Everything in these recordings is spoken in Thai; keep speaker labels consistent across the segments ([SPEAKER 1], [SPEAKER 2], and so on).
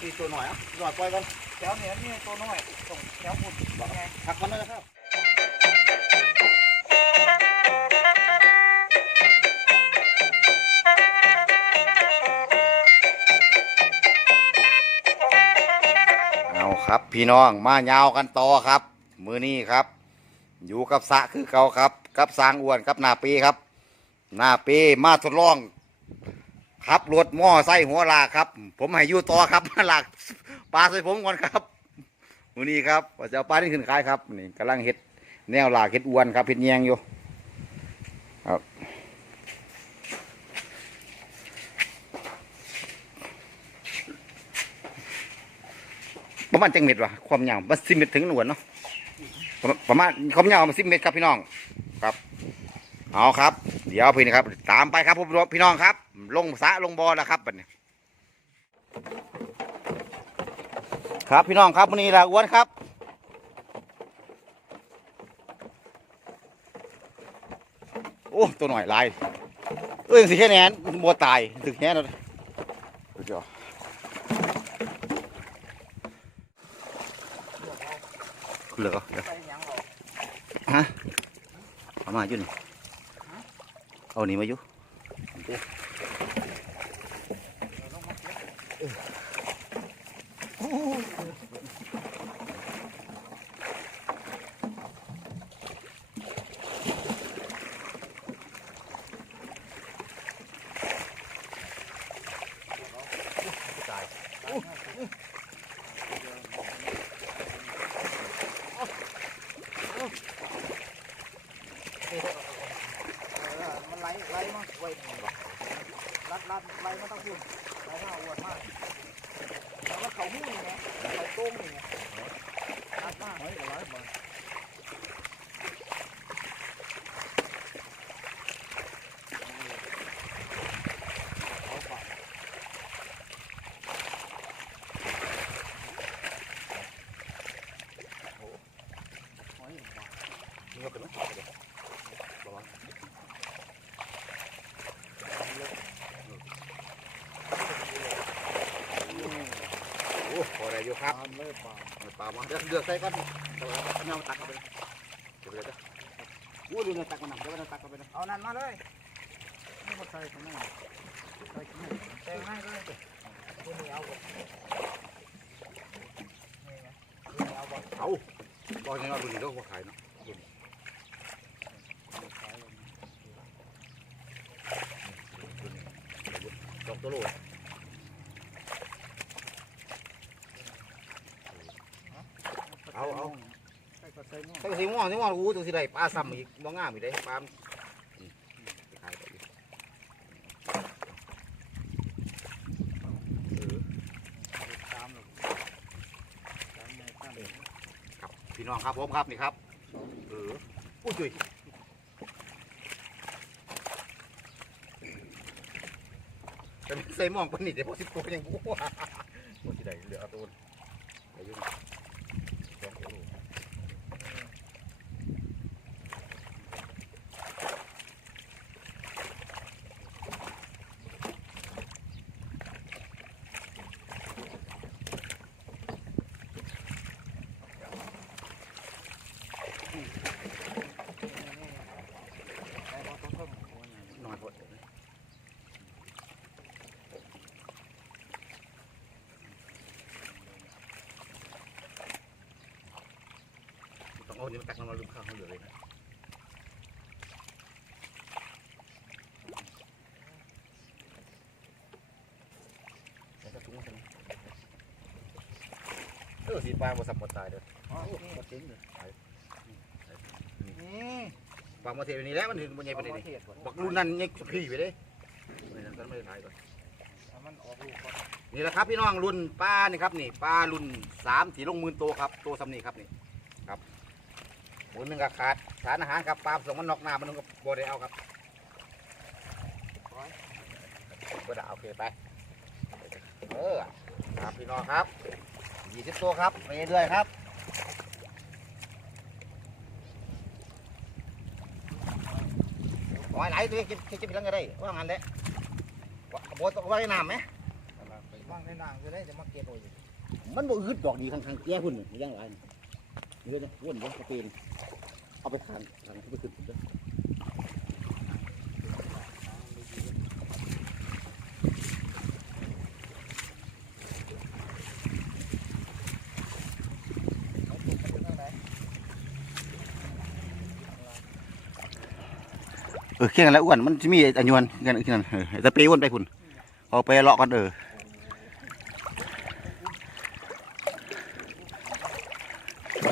[SPEAKER 1] ตีตัวหน่อยอะหน่อยปล่อยก่อน
[SPEAKER 2] แถวเหนือนี่ตัวน้อยตรงแถวพุ่นบอกไง
[SPEAKER 1] หักมันเลยนะครับเอาครับ พี่น้องมายาวกันต่อครับ มือนี้ครับ อยู่กับสะคือเก่าครับ กับสางอ้วนกับนาปีครับ หน้าปีมาทดลอง ขับรถหม้อไส้หัวลากครับ ผมให้ยู่ต่อครับมาลากปลาใส่ผมก่อนครับมือนี้ครับว่าจะเอาปลาที่ขึ้นขายครับนี่กำลังเห็ดแนวลากเห็ดอ้วนครับเห็ดแยงอยู่ครับประมาณจังเม็ดวะความยาวมันสิเม็ดถึงหนวดเนาะประมาณประมาณความยาวมันสิเม็ดครับพี่น้องครับ เอาครับ เดี๋ยวพี่นะครับ ตามไปครับพี่น้องครับ ลงสะลงบอแล้วครับบัดนี้ครับพี่น้องครับวันนี้ละอ้วนครับโอ้ตัวหน่อยลายเอ้ยสิแค่แนนบัวตายถึงแค่นั้นสุดยเหลือเห
[SPEAKER 2] รอ
[SPEAKER 1] ฮะเอามาอยู่นี่ เอานี่มาอยู่
[SPEAKER 2] มันไหลไหลมาไว้นี่บ่รัดรัดไหลมาต้องพุ่นไหลมาอ้วนมากแล้วก็เขาหู้นี่ไงเขาโต้งนี่ไงรัดมากไหลไหลมาเอาไป หอยบ่
[SPEAKER 1] นี่ก็เป็นน้ำเดี๋ยวระวังโอ้พอได้อยู่ ครับ
[SPEAKER 2] ตามเลยป่า
[SPEAKER 1] เอาปลามาเดือดเดือดใส่ก่อนเดี๋ยวเอาเงาตักเข้าไปเดี๋ยวเดี๋ยวเดี๋ยวอู้ดูเนื้อตักมันหนักเดี๋ยวเราตักเข้าไปนะ
[SPEAKER 2] เอานั่นมาเลยนี่มาใส่ข้างในใส่ข้างในใส่ข้างในเลยตัวนี้เอาบ่นี่ไงตัวนี้เอาบ่
[SPEAKER 1] เอาตอนนี้เราดูนี่เราก็ขายเนาะดูนี่ดูนี่สองตัวโลเอาเอา
[SPEAKER 2] ใส่ก็ใส่หม้ อ
[SPEAKER 1] ใส่สีม่วงสีม่วงอู้ตัวสีใดปลาซ้ำอีกบ่งงามอีกเด้ปลาพี่น้องครับผมครับนี่ครับ เอออุ้ยจุยจะมีใส่มองปนิดเดี๋ยวพอสิบตัวยังบัวพอสิได้เหลือตัวอายุสองตัวน้อยพอ ต้องเอาเนี่ยมาตักน้ำมันลืมข้าวเขาเหลือเลยนะแล้วก็ถุงมาใส่ไหมเออสีปลาบสับหมดตายเด้อ
[SPEAKER 2] มาทิ้งเลยนี่
[SPEAKER 1] ปลามาเทไปนี่แล้วมันถึงมันใหญ่ไป
[SPEAKER 2] เอา
[SPEAKER 1] ไหน
[SPEAKER 2] มา
[SPEAKER 1] นี่
[SPEAKER 2] เทศก่อน
[SPEAKER 1] บักรุ่นนั้นยังพี่ไปเลยไม่นั้นก็ไม่ได้ถ่ายก่อน
[SPEAKER 2] เอามันออกลูกก่อน
[SPEAKER 1] นี่แหละครับพี่น้องรุ่นปลานี่ครับนี่ปลารุ่นสามถีลงหมื่นโตวครับโตสำนีครับนี่ครับห มือหนึ่งกับขาดสารอาหารครับปลาส่งมันนอกน้ำมันก็บ่ได้เอาครับบ่ได้เอาโอเคไปเออครับพี่น้องครับยี่สิบตัวครับไปเรื่อยๆครับหอยไหลตัวจะจะจะเป็นยังไงได้ว่างั้นแหละว่าบ่ต้องไว้น้ำไหม
[SPEAKER 2] ว่างในนางจะได้จะมาเก็บโอ้ย
[SPEAKER 1] มันบ่อึดดอกดีข้างๆแก่พุ่นนี่ยังหลายนี่เดี๋ยวจะวนวนกระเปน เอาไปทางทางที่ไปขึ้นพุ่นเด้อ
[SPEAKER 2] เอาตุกมันอยู่ทางไหน
[SPEAKER 1] เออเคียนแล้วอ้วนมันจะมีอันยวนกันขึ้นนั่นเออจะไปวนไปพุ่นเอาไปเลาะกันเออ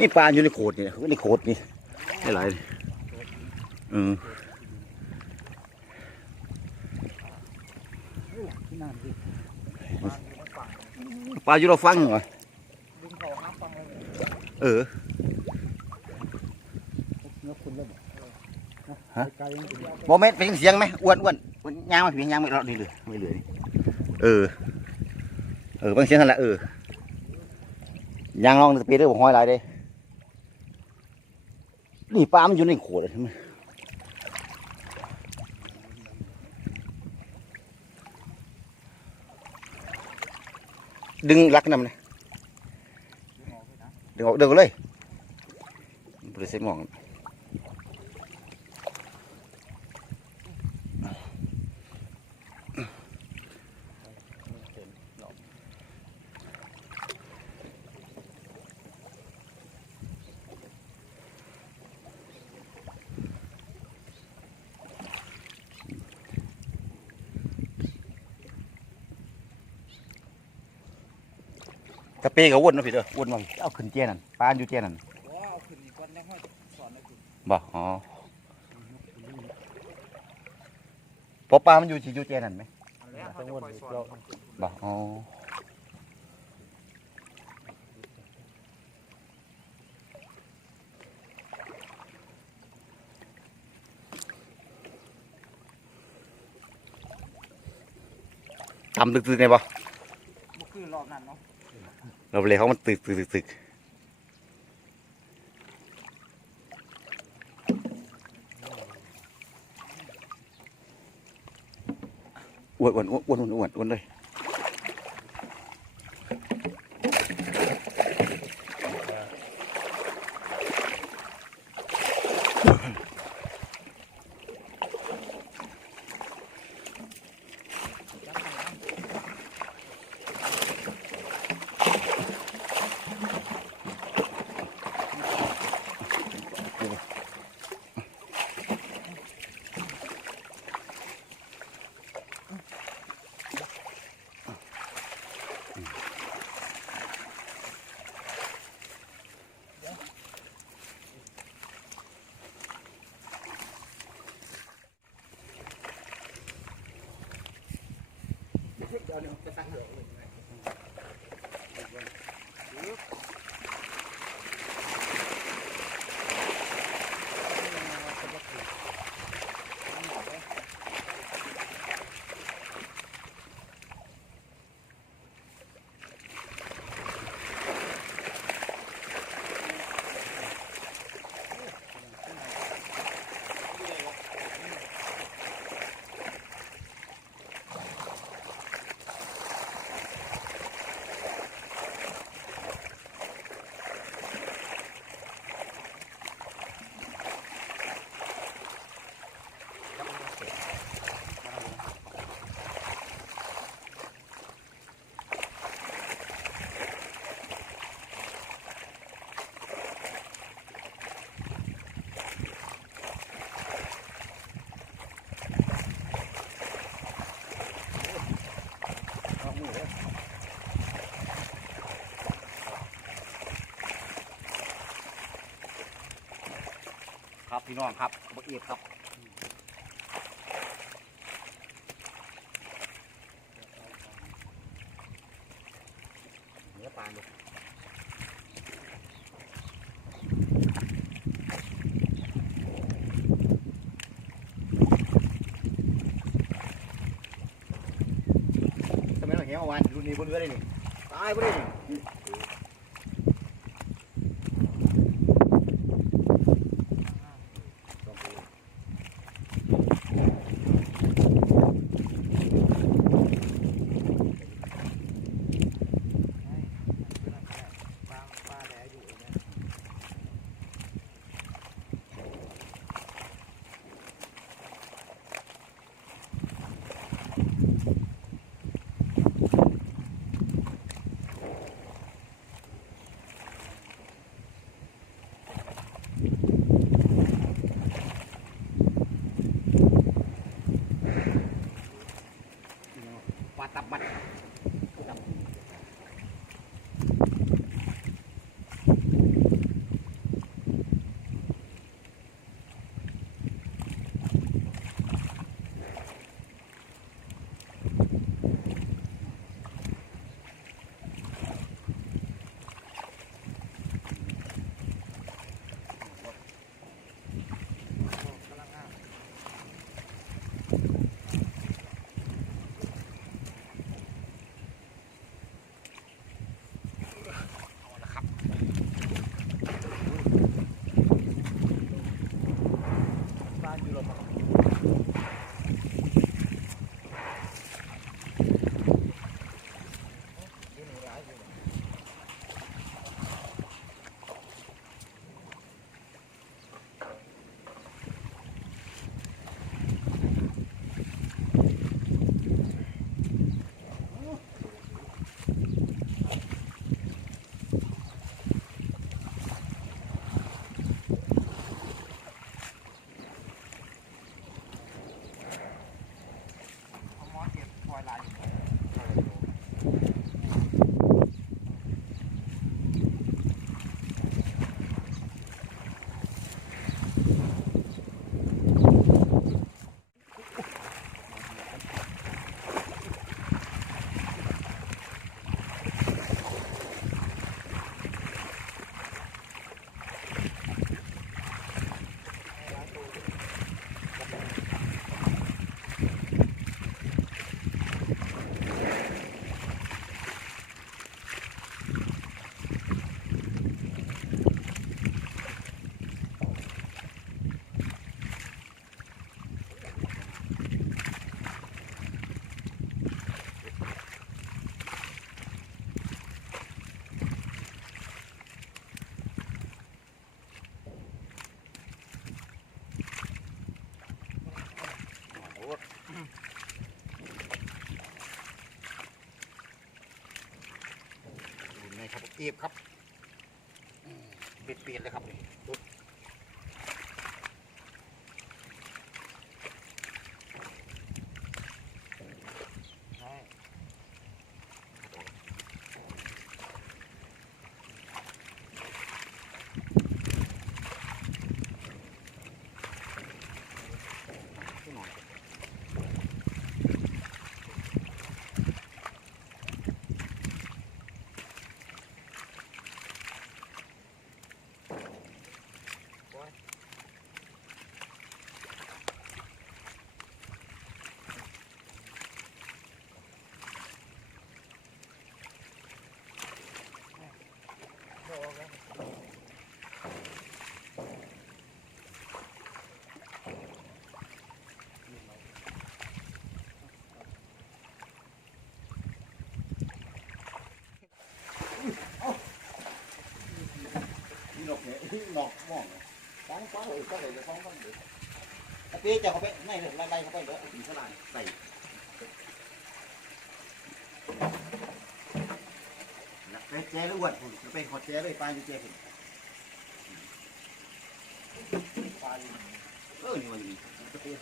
[SPEAKER 1] นี่ปลาอยู่ในโขดนี่ในโขดนี่ หลายเออ
[SPEAKER 2] ป
[SPEAKER 1] ลาอยู่เราฟังเหรอ
[SPEAKER 2] เอ
[SPEAKER 1] อฮะโมเมนต์เป็นเสียงไหมอ้วนอ้วนอ้วนยางมาผียางไม่รอดนี่เลยไม่เหลือนี่เออ เออบางเสียงนั่นแหละเออยางลองสปีดดอร์บอกห้อยหลายเด้ นี่ปลามันอยู่ในขวดใช่ไหมดึงลักนำเลย
[SPEAKER 2] ดึงออกเลย
[SPEAKER 1] ดึงออกเลยบริษัทมอง กระเปกับวนนะพี่เด้อวนมาเอาขึ้นเจียนั่นปลาอยู่เจียนั่น
[SPEAKER 2] ว้าวขึ้นอีกวันยังห้อยสอนเลยคุณ
[SPEAKER 1] บ่อ๋อเพอปลามันอยู่ที่อยู่เจียนั่นไหม
[SPEAKER 2] เอาแล้วเขาจะคอยสอนมันขึ้น
[SPEAKER 1] บ่อ๋อตำตึกๆไงบ่
[SPEAKER 2] บ่คือรอบนั้นเนาะ
[SPEAKER 1] เราเลยเขามันตึกตึกตึกตึกอ้วนอ้วนอ้วนอ้วนอ้วนอ้วนเลย ครับ พี่น้องครับบเอียดครับเนื้อปลาเลยทำไมเราเห็นเมื่อวานรุ่นนี้บนเรือเลยนี่ตายบนเลยนี่ ปียบครับเปลี่ยนๆเลยครับนี่ ดูนี่นกเนี่องเนี่ยฟังฟังเลยฟังเลยฟังฟังเลยตะกี้จะเขาไปไม่เลยไล่ๆเขาไปเด้อถึงขนาดใส่ไปแจ้หรืออ้วนผมจะไปขอแจ้เลยปลาอยู่แจ้ผมปลาอยู่เออนี่มันนี่ตะกี้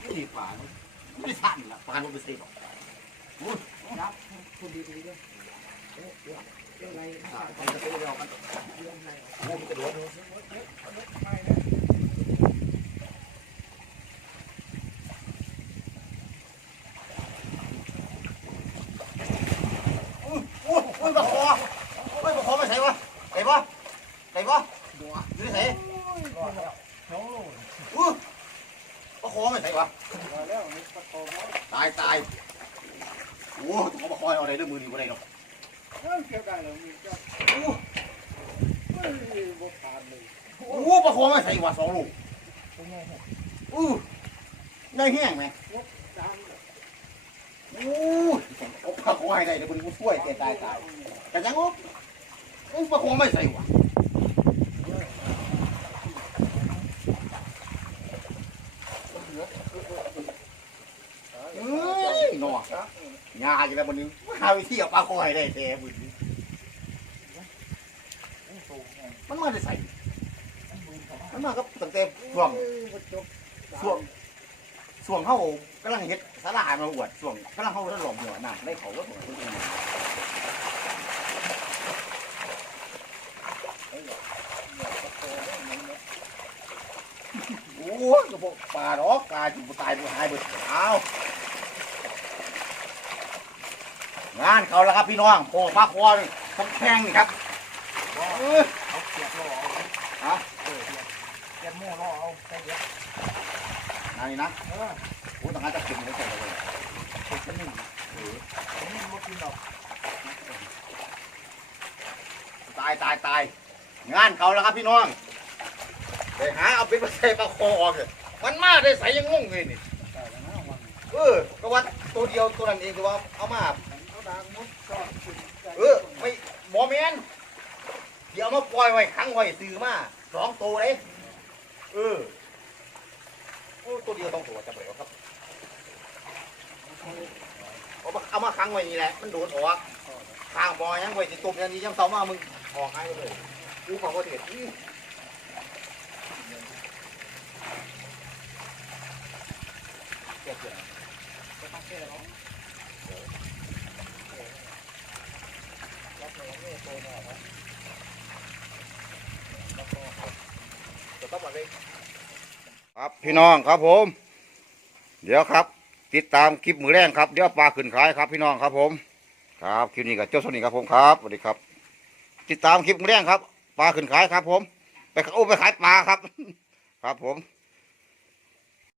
[SPEAKER 1] ไม่ได้ปลาไม่ได้สั่นละปลาลงไปเสียบ
[SPEAKER 2] ยับคุณดีๆด้วยเอ๊ะเดี๋ยวเดี๋ยวอะไรนะ
[SPEAKER 1] ไปตะกี้เรากัน
[SPEAKER 2] เรื่องอะไร
[SPEAKER 1] โอ้มันกระโดด
[SPEAKER 2] เดี๋ยเอ๊ะเอารถไปนะ
[SPEAKER 1] อุ้ยอุ้ยอุ้ยปลาคออุ้ยปลาคอไม่ใส่วะใส่ปะใส่ปะ
[SPEAKER 2] ดัว
[SPEAKER 1] อยู่ที่ไหน
[SPEAKER 2] รอดแล้วน้โลด
[SPEAKER 1] อุ้ยปลาคอไม่ใส่
[SPEAKER 2] ป่ะตา
[SPEAKER 1] ยตาย โอ้ต้องเอาปลาคอเอาอะไรด้วยมือนี่บ่ได้หรอก
[SPEAKER 2] เฮ้ยเกี่ยวกันเลยมีเจ้า
[SPEAKER 1] โอ้
[SPEAKER 2] เฮ้ยบ่ผ่านเลย
[SPEAKER 1] โหปลาคอไม่ใส่วะสองลูก
[SPEAKER 2] เป็นไงฮะ
[SPEAKER 1] อู้ได้แห้งไหม
[SPEAKER 2] ตามเลย
[SPEAKER 1] อู้เอาปลาคอให้ได้เดี๋ยวคนนี้กูช่วยแกตายตายแต่ยังอุ๊บอู้ปลาคอไม่ใส่วะเอ้ยหนอ
[SPEAKER 2] ครับ
[SPEAKER 1] งาอยู่แล้วบนนี้หาวิธีเอาปลาคอให้ได้แท้บุญมันมาได้ใส่
[SPEAKER 2] มั
[SPEAKER 1] นมาก็ตั้งแต่ช่วง
[SPEAKER 2] จบ
[SPEAKER 1] ช่วงช่วงเข้ากำลังเฮ็ดสารามาอวดช่วงกำลังเข้าทดลองหัวหน่ะได้เขาก็หัวตัวเองโอ้ยกระบอกปลาดอกปลาจุบตายไปหายไปเอา งานเขาแล้วครับพี่น้องโผล่ปลาคอนี่ทั้งแพงนี่ครับเออ
[SPEAKER 2] เอาเสียบรอเอา
[SPEAKER 1] ฮะ
[SPEAKER 2] เออเสียบโม่รอเอาไปเดี๋ยว
[SPEAKER 1] งานนี้นะ
[SPEAKER 2] เออ
[SPEAKER 1] โอ้ต้องหาจะกินให้ใส่เลย
[SPEAKER 2] เป็นชนิดเอออันนี้บ่กินหรอก
[SPEAKER 1] ตายตายตาย งานเขาแล้วครับพี่น้องไปหาเอาเป็นมาใส่ปลาคอออกเลยมันมาได้ใส่ยังงงเลย
[SPEAKER 2] นี่
[SPEAKER 1] เออก็ว่าตัวเดียวตัวนั้นเองคือว่าเอามา
[SPEAKER 2] เขาดังมุดก็กิน
[SPEAKER 1] เออไม่บอแมนเดี๋ยวเอามาปล่อยไว้ขังไว้ซื้อมาสองตัวเลยเออโอ้ตัวเดียวต้องตัวจะเปล่าครับเอามาเอามาขังไว้นี่แหละมันโดนออกข้างบอยังไว้ติดตุ่มอยังนี้ยังเสามามึงออกให้เลยกูขอประเทศอื้อเจ็บเลย
[SPEAKER 2] จะต้องแก้เนาะรับเลยนี่ตัวหน่อยนะแล้วก็
[SPEAKER 1] จะต้องมาเลยครับ พี่น้องครับผม เดี๋ยวครับ ติดตามคลิปมือแรงครับเดี๋ยวปลาขึ้นขายครับพี่น้องครับผม ครับคลิปนี้กับเจ้าสนิทครับผมครับสวัสดีครับ ติดตามคลิปมือแรงครับ ปลาขึ้นขายครับ ผม ไปโอ้ไปขายปลาครับ ครับผม